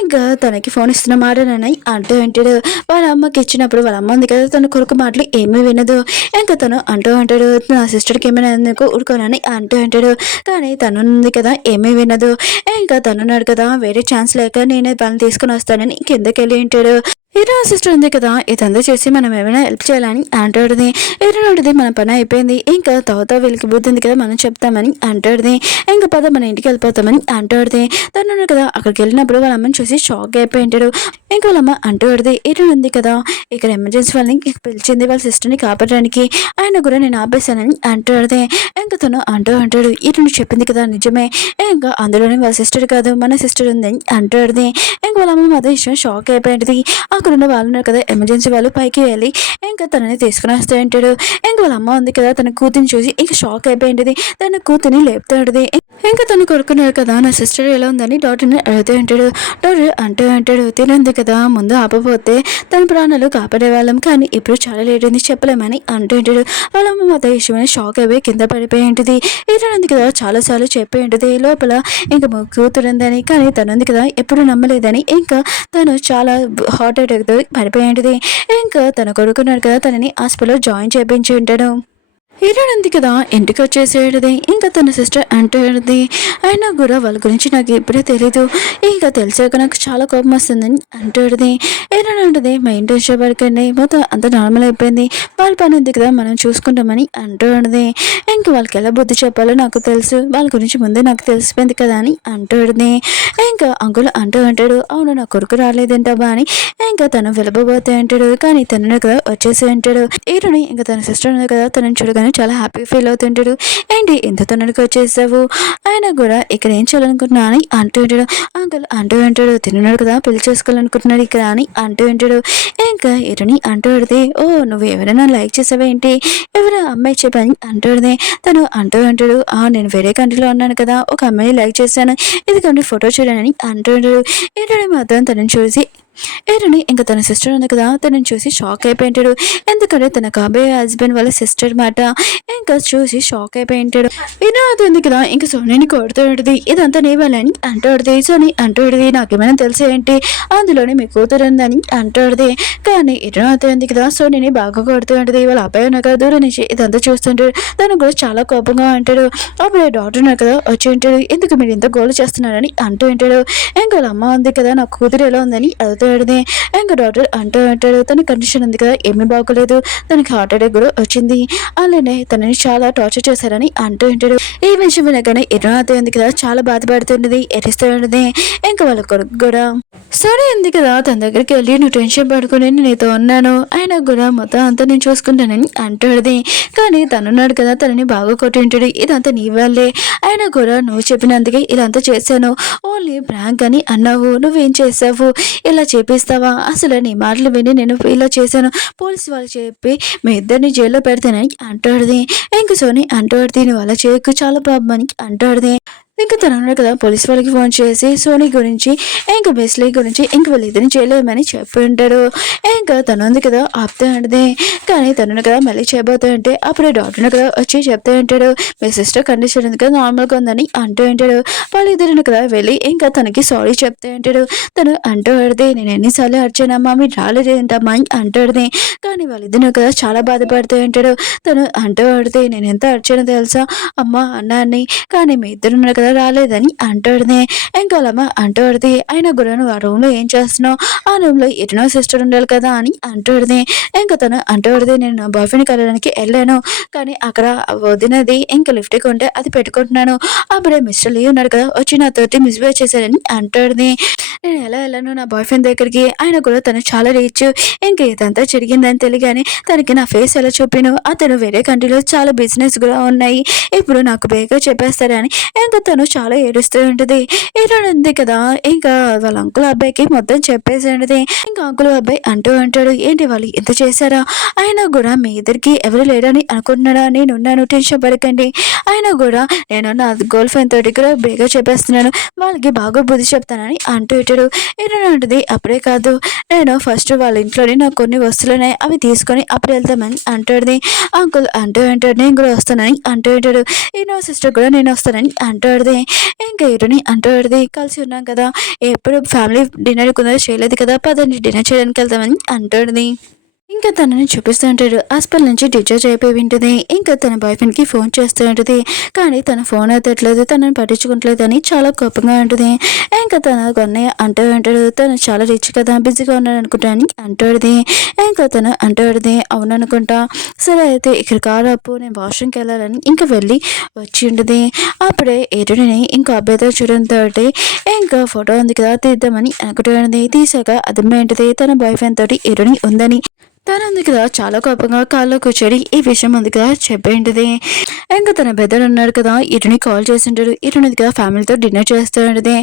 ఇంకా తనకి ఫోన్ ఇస్తున్న మాటనని అంటూ ఉంటాడు. వాళ్ళ అమ్మకి ఇచ్చినప్పుడు వాళ్ళ అమ్మ ఉంది కదా తన కొడుకు మాటలు ఏమీ వినదు. ఇంకా తను అంటూ ఉంటాడు నా సిస్టర్కి ఏమైనా ఎందుకు ఊరుకోనని అంటూ ఉంటాడు. కానీ తను ఉంది కదా ఏమీ వినదు. ఇంకా తనున్నాడు కదా వేరే ఛాన్స్ లేక నేనే వాళ్ళని తీసుకుని వస్తానని కిందకి వెళ్ళి ఉంటాడు. హీరో సిస్టర్ ఉంది కదా, ఇదంతా చేసి మనం ఏమైనా హెల్ప్ చేయాలని అంటాడుది. హీరోది మన పని అయిపోయింది, ఇంకా తర్వాత వీళ్ళకి బుద్ధి ఉంది కదా మనం చెప్తామని అంటాడుది. ఇంకా పద మన ఇంటికి వెళ్ళిపోతామని అంటాడుది. తను కదా అక్కడికి వెళ్ళినప్పుడు వాళ్ళ అమ్మని చూసి షాక్ అయిపోయి ఉంటాడు. ఇంకా వాళ్ళ అమ్మ అంటాడుది, హీరో ఉంది కదా ఇక్కడ ఎమర్జెన్సీ వాళ్ళని పిలిచింది వాళ్ళ సిస్టర్ని కాపాడడానికి, ఆయన కూడా నేను ఆపేశానని అంటాడుది. ఇంకా తను అంటాడు హీరోని చెప్పింది కదా నిజమే, ఇంకా అందులోనే వాళ్ళ సిస్టర్ కాదు మన సిస్టర్ ఉంది అంటాడుది. ఇంక వాళ్ళ అమ్మ మాత్రం విషయం షాక్ అయిపోయింది. అక్కడ ఉన్న వాళ్ళు ఉన్నారు కదా ఎమర్జెన్సీ వాళ్ళు పైకి వెళ్ళి ఇంకా తనని తీసుకుని వస్తూ ఉంటాడు. ఇంక వాళ్ళ అమ్మ ఉంది కదా తన కూతురిని చూసి ఇంక షాక్ అయిపోయింది. తన కూతురిని లేపుతాడుది. ఇంకా తను కొడుకున్నాడు కదా నా సిస్టర్ ఎలా ఉందని డాక్టర్ని అడుగుతూ ఉంటాడు. డాక్టర్ అంటాడు తినంది కదా ముందు ఆపపోతే తన ప్రాణాలు కాపాడే వాళ్ళం, కానీ ఇప్పుడు చాలా లేట్ ఉంది చెప్పలేమని అంటుంటాడు. వాళ్ళ అమ్మ మాత్రం విషయమని షాక్ అయిపోయి కింద పడిపోయి ఉంటుంది. ఇతనుంది కదా చాలాసార్లు చెప్పి ఉంటుంది లోపల ఇంకా కూతురు ఉందని, కానీ తనుంది కదా ఎప్పుడు నమ్మలేదని, ఇంకా తను చాలా హార్ట్ అటాక్తో పడిపోయి ఉంటుంది. ఇంకా తన కొడుకున్నాడు కదా తనని హాస్పిటల్లో జాయిన్ చేయించి ఉంటాడు. హీరోయిన్ ఉంది కదా ఇంటికి వచ్చేసేది. ఇంకా తన సిస్టర్ అంటుంది అయినా కూడా వాళ్ళ గురించి నాకు ఎప్పుడూ తెలీదు, ఇంకా తెలిసాక నాకు చాలా కోపం వస్తుందని అంటుంది. హీరోయిన్ ఉంటుంది మా ఇంటి పడకండి మొత్తం అంత నార్మల్ అయిపోయింది, వాళ్ళ పని ఉంది కదా మనం చూసుకుంటామని అంటుంది. ఇంకా వాళ్ళకి ఎలా బుద్ధి చెప్పాలో నాకు తెలుసు, వాళ్ళ గురించి ముందే నాకు తెలిసిపోయింది కదా అని అంటుంది. ఇంకా అంకుల్ అంటాడు అవును నా కొడుకు రాలేదంటావా అని. ఇంకా తను వెళ్ళబోతే అంటాడు, కానీ తను కదా వచ్చేసి అంటాడు. హీరోని ఇంకా తన సిస్టర్ ఉంది కదా తనని చూడగానే చాలా హ్యాపీ ఫీల్ అవుతుంటాడు. ఏంటి ఎంత తొందరగా వచ్చేసావు, ఆయన కూడా ఇక్కడ ఏం చేయాలనుకుంటున్నా అని అంటూ ఉంటాడు. అంకుల్ అంటాడు తిన్నాడు కదా పెళ్లి చేసుకోవాలనుకుంటున్నాడు ఇక్కడ అని అంటూ ఉంటాడు. ఇంకా హీరోని అంటాడుది ఓ నువ్వు ఎవరైనా లైక్ చేసావేంటి, ఎవరైనా అమ్మాయి చెప్పని అంటాడుది. తను అంటాడు నేను వేరే కంట్రీలో ఉన్నాను కదా ఒక అమ్మాయిని లైక్ చేశాను, ఇదిగోండి ఫోటో చూడని అంటూ ఉంటాడు. హీరోని మాత్రం తనని చూసి ఏరని ఇంకా తన సిస్టర్ ఉంది కదా తనని చూసి షాక్ అయిపోయింటాడు. ఎందుకంటే తన కాబోయే హస్బెండ్ వాళ్ళ సిస్టర్ మాట ఇంకా చూసి షాక్ అయిపోయింటాడు. వినోద్ ఉంది కదా ఇంకా సోనీని కొడుతూ ఉంటుంది, ఇదంతా నీ వాళ్ళని అంటాడుది. సోనీ అంటాడుది నాకేమైనా తెలిసి ఏంటి, అందులోనే మీ కూతురు ఉందని అంటాడుది. కానీ వినోద్ ఉంది కదా సోనీని బాగా కొడుతూ ఉంటుంది. వాళ్ళ అబ్బాయి ఉన్నా కదా దూరం నుంచి ఇదంతా చూస్తుంటాడు. తను కూడా చాలా కోపంగా అంటాడు. అప్పుడు డాక్టర్ ఉన్నారు కదా వచ్చి ఉంటాడు, ఎందుకు మీరు ఇంత గోలు చేస్తున్నారని అంటూ ఉంటాడు. ఇంకా వాళ్ళ అమ్మ ఉంది కదా నా కూతురు ఎలా ఉందని అడుగుతాడు. ఇంకా డాక్టర్ అంటాడు తన కండిషన్ ఉంది కదా ఏమీ బాగోలేదు, తనకి హార్ట్ అటాక్ కూడా వచ్చింది, అలానే తనని చాలా టార్చర్ చేశారని అంటూ ఉంటాడు. ఈ విషయం వినగానే ఎర్రనాథ ఉంది కదా చాలా బాధపడుతుంటది, ఎరిస్తూ ఉంటుంది. ఇంకా వాళ్ళ కొడుకు కూడా సరే ఉంది కదా తన దగ్గరికి వెళ్ళి నువ్వు టెన్షన్ పడుకుని నేను నీతో ఉన్నాను, ఆయన కూడా మొత్తం అంతా నేను చూసుకుంటానని అంటాడుది. కానీ తనున్నాడు కదా తనని బాగా కొట్టి ఉంటాడు, ఇదంతా నీ వాళ్ళే, ఆయన కూడా నువ్వు చెప్పినందుకే ఇలాంతా చేశాను, ఓన్లీ ప్రాంక్ అని అన్నావు, నువ్వేం చేసావు ఇలా చేపిస్తావా, అసలు నీ మాటలు విని నేను ఇలా చేశాను, పోలీసు వాళ్ళు చెప్పి మీ ఇద్దరిని జైల్లో పెడతానని అంటాడుది. ఇంక సోని అంటాడుది నువ్వు అలా చేయకు చాలా ప్రాబ్లం అని అంటాడుది. ఇంకా తను అన్నాడు కదా పోలీస్ వాళ్ళకి ఫోన్ చేసి సోనీ గురించి ఇంకా బెస్లీ గురించి ఇంక వీళ్ళిద్దరిని చేయలేమని చెప్పి ఉంటాడు. ఇంకా తను ఉంది కదా ఆపుతూ ఉంటుంది, కానీ తను కదా మళ్ళీ చేయబోతూ ఉంటే అప్పుడే డాక్టర్ కదా వచ్చి చెప్తూ ఉంటాడు మీ సిస్టర్ కండిషన్ ఉంది కదా నార్మల్గా ఉందని అంటూ ఉంటాడు. వాళ్ళిద్దరిని కదా వెళ్ళి ఇంకా తనకి సారీ చెప్తూ ఉంటాడు. తను అంటూ పడితే నేను ఎన్నిసార్లు అర్చానమ్మా మీరు రాలేదేంటమ్మా అని అంటాడుది. కానీ వాళ్ళిద్దరిని కదా చాలా బాధపడుతూ ఉంటాడు. తను అంటూ పడితే నేను ఎంత అర్చానో తెలుసా అమ్మ అన్నాన్ని, కానీ మీ ఇద్దరు కదా రాలేదని అంటాడుది. ఇంకా వాళ్ళమ్మ అంటాడుది అయినా కూడా నువ్వు ఆ రూమ్లో ఏం చేస్తున్నావు, ఆ రూమ్లో ఎన్నో సిస్టర్ ఉండాలి కదా అని అంటాడుది. ఇంకా తను అంటాడుది నేను నా బాయ్ ఫ్రెండ్ కలవడానికి వెళ్ళాను, కానీ అక్కడ వదినది ఇంకా లిఫ్ట్కి ఉంటే అది పెట్టుకుంటున్నాను, అప్పుడే మిస్టర్ లీ ఉన్నాడు కదా వచ్చి నాతోటి మిస్బిహేవ్ చేశారని అంటాడుది. నేను ఎలా వెళ్ళాను నా బాయ్ ఫ్రెండ్ దగ్గరికి, ఆయన కూడా తను చాలా రీచ్, ఇంకా ఇదంతా జరిగిందని తెలియగానే తనకి నా ఫేస్ ఎలా చూపాను, అతను వేరే కంట్రీలో చాలా బిజినెస్ కూడా ఉన్నాయి, ఇప్పుడు నాకు బేగా చెప్పేస్తారని ఇంకా తను చాలా ఏడుస్తూ ఉంటుంది. ఈరోజు ఉంది కదా ఇంకా వాళ్ళ అంకుల్ అబ్బాయికి మొత్తం చెప్పేసి ఉంటుంది. ఇంకా అంకుల్ అబ్బాయి అంటూ అంటాడు ఏంటి వాళ్ళు ఎంత చేశారా, అయినా కూడా మీ ఇద్దరికి ఎవరు లేరని అనుకుంటున్నాడా, నేనున్నాను టెన్షన్ పడకండి, అయినా కూడా నేను నా గర్ల్ ఫ్రెండ్ తోటి కూడా బేగా చెప్పేస్తున్నాను, వాళ్ళకి బాగా బుద్ధి చెప్తానని అంటూ ఇచ్చాడు. ఈరోజు ఉంటుంది అప్పుడే కాదు నేను ఫస్ట్ వాళ్ళ ఇంట్లోనే నాకు కొన్ని వస్తువులు ఉన్నాయి అవి తీసుకొని అప్పుడు వెళ్తామని అంటాడు. అంకుల్ అంటాడు నేను కూడా వస్తానని అంటూ ఉంటాడు. ఈయన సిస్టర్ కూడా నేను వస్తానని అంటాడుది. ఇంకా ఇరుని అంటాడుది కలిసి ఉన్నాం కదా ఎప్పుడు ఫ్యామిలీ డిన్నర్ కొందరు చేయలేదు కదా పదండి డిన్నర్ చేయడానికి వెళ్తామని అంటాడుది. ఇంకా తనని చూపిస్తూ ఉంటాడు. హాస్పిటల్ నుంచి డిశ్చార్జ్ అయిపోయి ఉంటుంది. ఇంకా తన బాయ్ ఫ్రెండ్కి ఫోన్ చేస్తూ ఉంటుంది. కానీ తన ఫోన్ ఎత్తట్లేదు, తనని పట్టించుకోవట్లేదు అని చాలా కోపంగా ఉంటుంది. ఇంకా తన కొన్నయ్య అంటూ ఉంటాడు, తను చాలా రిచ్ కదా, బిజీగా ఉన్నాడు అనుకుంటా అని అంటాడుది. ఇంకా తను అంటాడుది, అవును అనుకుంటా, సరే అయితే ఇక్కడ కారు అప్పు, నేను వాష్రూమ్కి వెళ్ళాలని ఇంకా వెళ్ళి వచ్చి ఉంటుంది. అప్పుడే ఎరుడిని ఇంకా అబ్బాయితో చూడడంతో ఇంకా ఫోటో ఉంది కదా తీద్దామని అనుకుంటుంది. తీసాక అర్థమైంటుంది తన బాయ్ ఫ్రెండ్ తోటి ఎరుని ఉందని. తను ఉంది కదా చాలా కోపంగా కాల్లో కూర్చొని ఈ విషయం ఉంది కదా చెప్పేంటిది. ఇంకా తన బెదర్ ఉన్నాడు కదా, ఇటుని కాల్ చేసింటాడు. ఇటుని కదా ఫ్యామిలీతో డిన్నర్ చేస్తూ ఉంటుంది.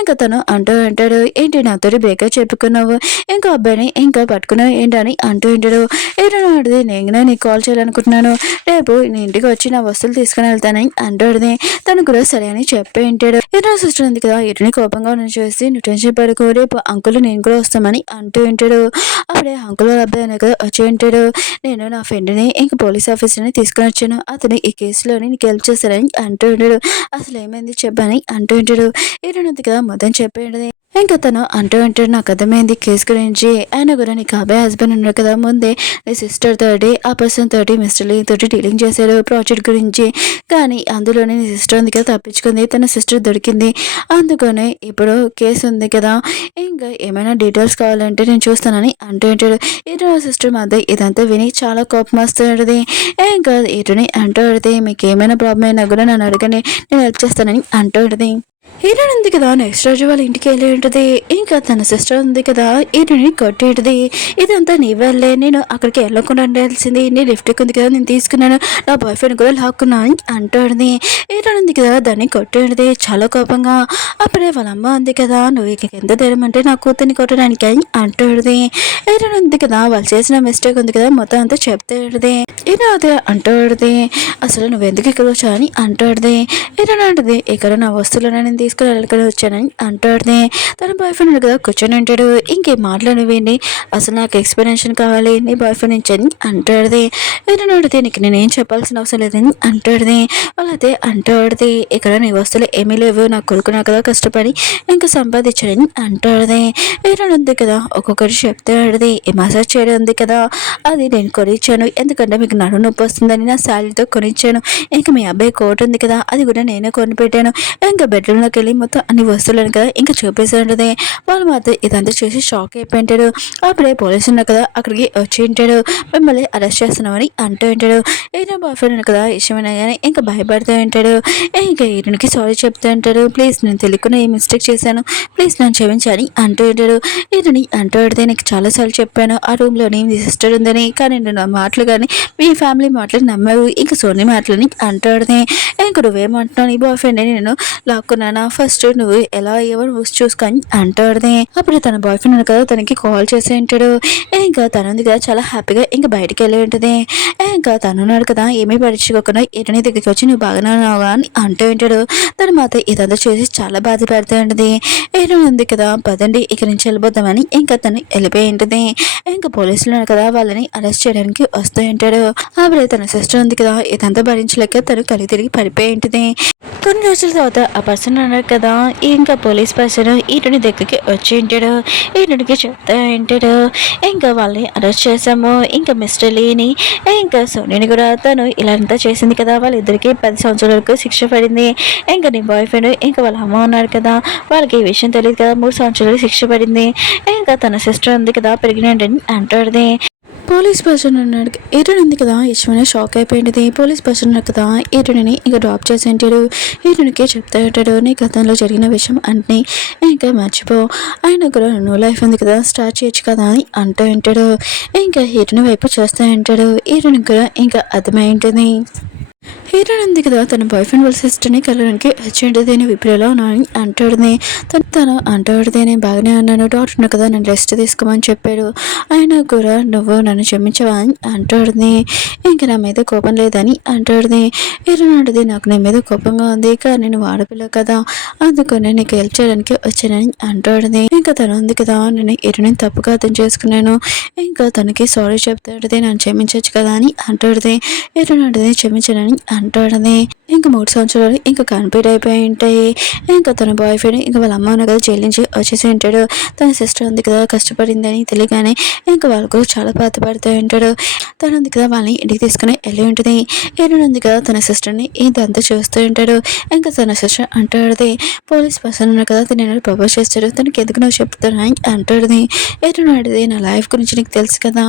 ఇంకా తను అంటూ ఉంటాడు, ఏంటి నాతో బ్రేకప్ చెప్పుకున్నావు, ఇంకా అబ్బాయిని ఇంకా పట్టుకున్నావు ఏంటని అంటూ ఉంటాడు. ఇటునది, నేను నీకు కాల్ చేయాలనుకుంటున్నాను, రేపు నీ ఇంటికి వచ్చి నా వస్తువులు తీసుకుని వెళ్తానని అంటాడుది. తను కూడా సరే అని చెప్పి ఉంటాడు. ఇటు సిస్టర్ ఉంది కదా, ఇటుని కోపంగా చూసి నువ్వు టెన్షన్ పడుకో, రేపు అంకుల్ నేను కూడా వస్తామని అంటూ ఉంటాడు. అప్పుడే అంకుల్ అబ్బాయి అనే కదా వచ్చి ఉంటాడు. నేను నా ఫ్రెండ్ని ఇంకా పోలీస్ ఆఫీసర్ని తీసుకొని వచ్చాను, అతను ఈ కేసులోని నీకు హెల్ప్ చేశారని అంటూ ఉంటాడు. అసలు ఏమైంది చెప్పని అంటూ ఉంటాడు. ఇటునంది కదా మొత్తం చెప్పేది. ఇంకా తను అంటూ ఉంటాడు, నాకు అర్థమైంది కేసు గురించి, ఆయన కూడా నీకు అబ్బాయి హస్బెండ్ ఉన్నారు కదా, ముందే నీ సిస్టర్ తోటి ఆ పర్సన్ తోటి మిస్టర్ లీ తోటి డీలింగ్ చేశారు ప్రాజెక్ట్ గురించి. కానీ అందులోనే నీ సిస్టర్ ఉంది కదా తప్పించుకుంది, తన సిస్టర్ దొరికింది, అందుకనే ఇప్పుడు కేసు ఉంది కదా, ఇంకా ఏమైనా డీటెయిల్స్ కావాలంటే నేను చూస్తానని అంటూ ఉంటాడు. ఇటు సిస్టర్ మధ్య ఇదంతా విని చాలా కోపం వస్తుంది. ఇంకా ఇటుని అంటూ ఉంటుంది, మీకు ఏమైనా ప్రాబ్లం అయినా కూడా నన్ను అడగని, నేను హెల్ప్ చేస్తానని అంటూ ఉంటుంది. హీరోయిన్ ఉంది కదా నెక్స్ట్ రోజు వాళ్ళ ఇంటికి వెళ్ళి ఉంటుంది. ఇంకా తన సిస్టర్ ఉంది కదా హీరోయిన్ కొట్టేటిది, ఇదంతా నీ వల్లే, నేను అక్కడికి వెళ్ళకుండా ఉండాల్సింది, నీ లిఫ్ట్ ఉంది కదా నేను తీసుకున్నాను, నా బాయ్ ఫ్రెండ్ కూడా లాక్కున్నా అని అంటాడుది. హీరోయిన్ ఉంది కదా దాన్ని కొట్టేది చాలా కోపంగా. అప్పుడే వాళ్ళ అమ్మ ఉంది కదా, నువ్వు ఇక ఎంత ధైర్యం అంటే నా కూతుర్ని కొట్టడానికి అని అంటాడుది. హీరోయిన్ ఉంది కదా వాళ్ళు చేసిన మిస్టేక్ ఉంది కదా మొత్తం అంతా చెప్తాడుది. ఇలా అదే అంటాడుది, అసలు నువ్వు ఎందుకు ఇక్కడ వచ్చా అని అంటాడుది. హీరోయిన్ అంటది, ఇక్కడ నా వస్తువులను నేను తీసుకుని వెళ్ళి వచ్చానని అంటాడుది. తన బాయ్ ఫ్రెండ్ కదా కూర్చొని ఉంటాడు. ఇంకేం మాట్లాడివేండి, అసలు నాకు ఎక్స్ప్లెనేషన్ కావాలి నీ బాయ్ ఫ్రెండ్ నుంచి అని అంటాడుది. హీరోయిన్ అడిగితే నీకు నేనేం చెప్పాల్సిన అవసరం లేదని అంటాడుది. వాళ్ళైతే అంటాడుది, ఇక్కడ నీ వస్తువులు ఏమీ లేవు, నా కొడుకు నా కదా కష్టపడి ఇంకా సంపాదించాడని అంటాడుది. హీరోయిన్ ఉంది కదా ఒక్కొక్కటి చెప్తాడుది, ఈ మసాజ్ చేయడం ఉంది కదా అది నేను కొనిచ్చాను, ఎందుకంటే మీకు నడు నొప్పి వస్తుందని నా శాలరీతో కొనిచ్చాను. ఇంకా మీ అబ్బాయి కోట్ ఉంది కదా అది కూడా నేనే కొనిపెట్టాను. ఇంకా బెడ్రూమ్లోకి వెళ్ళి మొత్తం అన్ని వస్తువులను కదా ఇంకా చూపేసాడుది. వాళ్ళు మాత్రం ఇదంతా చూసి షాక్ అయిపోయింటాడు. అప్పుడే పోలీసు ఉన్నా కదా అక్కడికి వచ్చి ఉంటాడు, మిమ్మల్ని అరెస్ట్ చేస్తున్నామని అంటూ ఉంటాడు. ఈయన బాయ్ ఫ్రెండ్ కదా ఇష్టమైనా కానీ ఇంకా భయపడుతూ ఉంటాడు. ఇంకా ఈయనకి సారీ చెప్తూ ఉంటాడు, ప్లీజ్ నేను తెలియకుండా ఏ మిస్టేక్ చేశాను, ప్లీజ్ నన్ను క్షమించాలి అంటూ ఉంటాడు. ఈయనని అంటూ ఉంటే నీకు చాలాసార్లు చెప్పాను ఆ రూమ్లోని మీ సిస్టర్ ఉందని, కానీ నేను నా మాటలు కానీ మీ ఫ్యామిలీ మాటలు నమ్మావు, ఇంకా సోనీ మాటలని అంటాడుది. ఇంక నువ్వేమంటున్నావు, నీ బాయ్ ఫ్రెండ్ నేను లాక్కున్నానా, ఫస్ట్ నువ్వు ఎలా ఎవరు చూసుకొని అంటాడుది. అప్పుడు తన బాయ్ ఫ్రెండ్ కదా తనకి కాల్ చేసి ఉంటాడు. ఇంకా తనుంది కదా చాలా హ్యాపీగా ఇంకా బయటికి వెళ్ళి ఉంటుంది. ఇంకా తనున్నాడు కదా ఏమీ పరీక్షకోకుండా ఇటని దగ్గరికి వచ్చి నువ్వు బాగానే ఉన్నావా అని అంటూ ఉంటాడు. తను మాత్రం ఇదంతా చూసి చాలా బాధపడుతూ ఉంటుంది. ఏదో ఉంది కదా పదండి ఇక్కడి నుంచి వెళ్ళిపోతామని ఇంకా తను వెళ్ళిపోయి ఉంటుంది. ఇంకా పోలీసులు కదా వాళ్ళని అరెస్ట్ చేయడానికి వస్తూ ఉంటాడు. అప్పుడే తన సిస్టర్ ఉంది కదా ఇదంతా భరించలేక తను కలిగి తిరిగి పడిపోయి ఉంటుంది. కొన్ని రోజుల తర్వాత ఆ పర్సన్ అన్నాడు కదా ఇంకా పోలీస్ పర్సన్ ఈటుని దగ్గరికి వచ్చి ఉంటాడు. ఈటునికి చెప్తా ఉంటాడు, ఇంకా వాళ్ళని అరెస్ట్ చేసాము, ఇంకా మిస్టర్ లీని ఇంకా సోనీని కూడా తను ఇలా అంతా చేసింది కదా, వాళ్ళిద్దరికి 10 సంవత్సరాల వరకు శిక్ష పడింది. ఇంకా నీ బాయ్ ఫ్రెండ్ ఇంకా వాళ్ళ అమ్మ ఉన్నారు కదా వాళ్ళకి ఈ విషయం తెలియదు కదా 3 సంవత్సరాలు శిక్ష పడింది. ఇంకా తన సిస్టర్ ఉంది కదా ప్రెగ్నెంట్ అని అంటాడుది. పోలీస్ పర్సన్ ఉన్నాడు ఈటుని ఉంది కదా ఇష్టమైన షాక్ అయిపోయింది. పోలీస్ పర్సన్ ఉన్నాడు కదా ఈటుని ఇంకా డ్రాప్ చేసి ఉంటాడు. ఈటునికి చెప్తా ఉంటాడు, నీ గతంలో జరిగిన విషయం అన్నీ ఇంకా మర్చిపో, ఆయన కూడా న్యూ లైఫ్ ఉంది కదా స్టార్ట్ చేయొచ్చు కదా అని అంటూ ఉంటాడు. ఇంకా ఈటుని వైపు చూస్తూ ఉంటాడు. ఈటుని కూడా ఇంకా అర్థమై ఉంటుంది. హీరోయిన్ ఉంది కదా తన బాయ్ ఫ్రెండ్ వాళ్ళ సిస్టర్ని కలవడానికి వచ్చేది, నేను ఇప్పుడు ఎలా ఉన్నాను అంటాడుది. తను అంటాడుది, నేను బాగానే ఉన్నాను, డాక్టర్ ఉన్నా కదా నన్ను రెస్ట్ తీసుకోమని చెప్పాడు, ఆయన కూడా నువ్వు నన్ను క్షమించవా అని అంటాడుది. ఇంకా నా మీద కోపం లేదని అంటాడుది. హీరోయిన్ అంటది, నాకు నీ మీద కోపంగా ఉంది కానీ నేను ఆడపిల్ల కదా అందుకని నీకు హెల్ప్ చేయడానికి వచ్చానని అంటాడుది. ఇంకా తను ఉంది కదా నేను హీరోయిన్ తప్పుగా అర్థం చేసుకున్నాను, ఇంకా తనకి సారీ చెప్తాడుది, నన్ను క్షమించవచ్చు కదా అని అంటాడుది. హీరోయిన్ అంటది క్షమించనని అంటాడుది. ఇంకా 3 సంవత్సరాలు ఇంకా కంప్లీట్ అయిపోయి ఉంటాయి. ఇంకా తన బాయ్ ఫ్రెండ్ ఇంకా వాళ్ళ అమ్మ ఉన్న కదా జైలు నుంచి వచ్చేసి ఉంటాడు. తన సిస్టర్ ఉంది కదా కష్టపడిందని తెలియగానే ఇంకా వాళ్ళు కూడా చాలా బాధపడుతూ ఉంటాడు. తను ఉంది కదా వాళ్ళని ఇంటికి తీసుకుని వెళ్ళి ఉంటుంది. హీరోయిన్ ఉంది కదా తన సిస్టర్ని ఇదంతా చూస్తూ ఉంటాడు. ఇంకా తన సిస్టర్ అంటాడుది, పోలీస్ పర్సన్ ఉన్నారు కదా తను నేను ప్రపోజ్ చేస్తాడు, తనకి ఎందుకు నువ్వు చెప్తాను అంటాడుది. హీరోయిన్ అడిది, నా లైఫ్ గురించి నీకు తెలుసు కదా,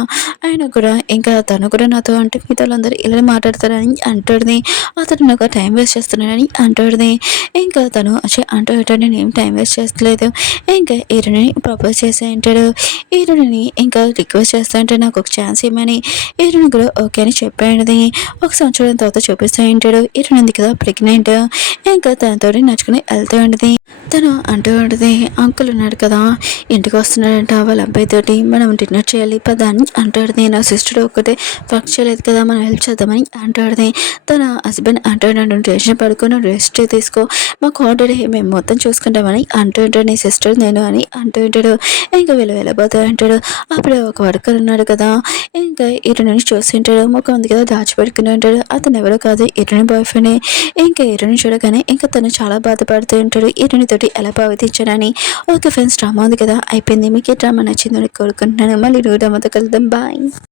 ఆయన కూడా ఇంకా తను కూడా నాతో అంటే మిగతా వాళ్ళందరూ ఇలానే మాట్లాడతారని అంటాడుది. అతను నాకు టైం వేస్ట్ చేస్తున్నాడని అంటాడుది. ఇంకా తను వచ్చి అంటూ ఉంటాడు, నేను ఏం టైం వేస్ట్ చేస్తలేదు, ఇంకా హీరోని ప్రపోజ్ చేసే అంటాడు. హీరోని ఇంకా రిక్వెస్ట్ చేస్తా అంటే నాకు ఒక ఛాన్స్ ఇవ్వమని హీరోని కూడా ఓకే అని చెప్పాడుది. ఒక సంవత్సరం తర్వాత చూపిస్తూ ఉంటాడు. హీరోయిన్ ఉంది కదా ప్రెగ్నెంట్. ఇంకా తనతో నడుచుకుని వెళ్తూ ఉంటుంది. తను అంటూ ఉంటుంది, అంకుల్ ఉన్నాడు కదా ఇంటికి వస్తున్నాడంట వాళ్ళ అబ్బాయితోటి, మనం డిన్నర్ చేయాలి పదా అని అంటాడుది. నా సిస్టర్ ఒక్కటే వర్క్ చేయలేదు కదా మనం హెల్ప్ చేద్దామని అంటాడుది. తన హస్బెండ్ అంటాడు, నువ్వు టెన్షన్ పడుకొని రెస్ట్ తీసుకో, మాకు ఆల్రెడీ మేము మొత్తం చూసుకుంటామని అంటూ ఉంటాడు నీ సిస్టర్ నేను అని అంటూ ఉంటాడు. ఇంకా వీళ్ళు వెళ్ళబోతూ ఉంటాడు. అప్పుడే ఒక వర్కర్ ఉన్నాడు కదా ఇంకా హీరోయిన్ చూసి ఉంటాడు. ముఖం ఉంది కదా దాచిపెట్టుకుని ఉంటాడు. అతను ఎవరో కాదు హీరోయిన్ బాయ్ ఫ్రెండ్. ఇంకా హీరోయిన్ చూడగానే ఇంకా తను చాలా బాధపడుతూ ఉంటాడు హీరోయిన్ తోటి ఎలా ప్రవర్తించాడని. ఓకే ఫ్రెండ్స్, డ్రామా ఉంది కదా అయిపోయింది. మీకు ఈ డ్రామా నచ్చిందని కోరుకుంటున్నాను. మళ్ళీ డ్రామాతో కలుద్దాం. బాయ్.